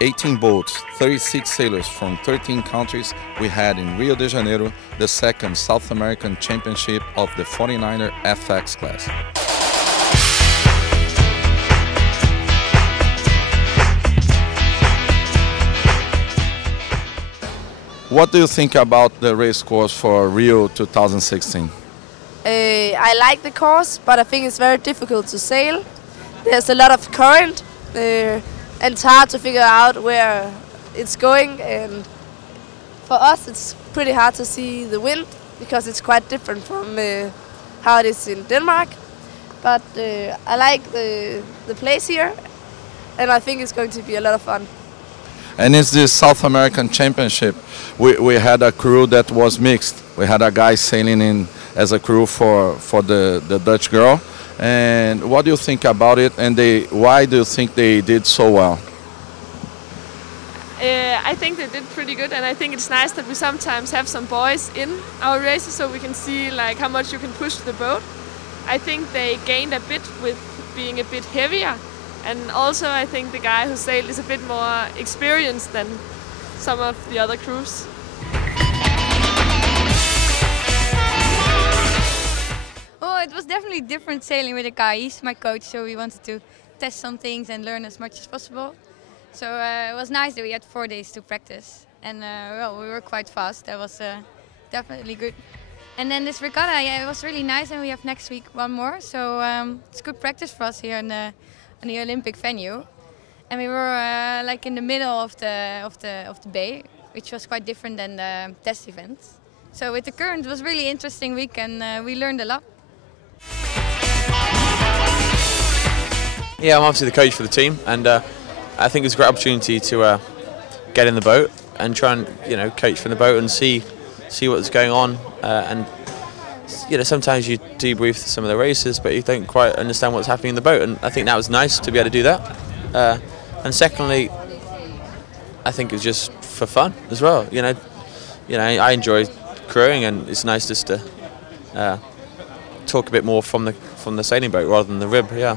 18 boats, 36 sailors from 13 countries, we had in Rio de Janeiro the second South American Championship of the 49er FX class. What do you think about the race course for Rio 2016? I like the course, but I think it's very difficult to sail. There's a lot of current, and it's hard to figure out where it's going. And for us, it's pretty hard to see the wind because it's quite different from how it is in Denmark. But I like the place here, and I think it's going to be a lot of fun. And it's the South American Championship. We had a crew that was mixed. We had a guy sailing in as a crew for the Dutch girl. And what do you think about it? And why do you think they did so well? I think they did pretty good, and I think it's nice that we sometimes have some boys in our races so we can see like how much you can push the boat. I think they gained a bit with being a bit heavier. And also I think the guy who sailed is a bit more experienced than some of the other crews. Well, it was definitely different sailing with a guy. He's my coach, so we wanted to test some things and learn as much as possible. So it was nice that we had 4 days to practice. And well, we were quite fast. That was definitely good. And then this regatta, yeah, it was really nice, and we have next week one more. So it's good practice for us here in the Olympic venue, and we were like in the middle of the bay, which was quite different than the test event. So with the current, it was really interesting week, and we learned a lot. Yeah, I'm obviously the coach for the team, and I think it's a great opportunity to get in the boat and try and coach from the boat and see what's going on. And sometimes you debrief some of the races, but you don't quite understand what's happening in the boat. And I think that was nice to be able to do that. And secondly, I think it was just for fun as well. I enjoy crewing, and it's nice just to talk a bit more from the sailing boat rather than the rib. Yeah.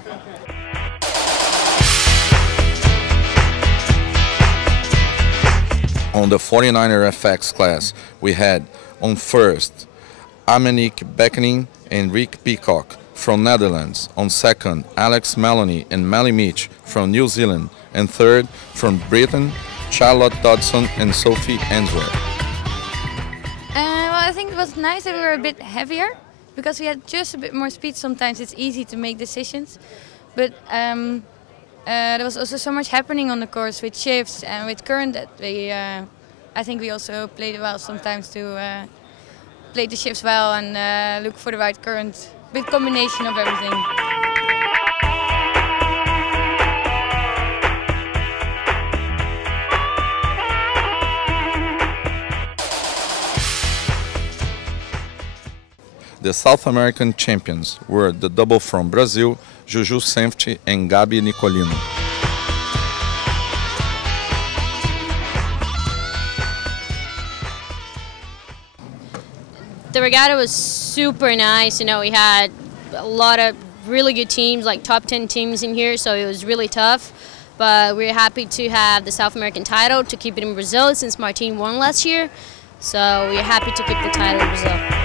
On the 49er FX class, we had on first Amenique Beckening and Rick Peacock from Netherlands. On second, Alex Maloney and Melly Meach from New Zealand. And third, from Britain, Charlotte Dodson and Sophie Answorth. Well, I think it was nice that we were a bit heavier, because we had just a bit more speed. Sometimes it's easy to make decisions. But there was also so much happening on the course with shifts and with current that I think we also played well sometimes to play the shifts well and look for the right current, big combination of everything. The South American champions were the double from Brazil, Juju Senft and Gabi Nicolino. The regatta was super nice. We had a lot of really good teams, like top 10 teams in here, so it was really tough. But we're happy to have the South American title, to keep it in Brazil since Martine won last year. So we're happy to keep the title in Brazil.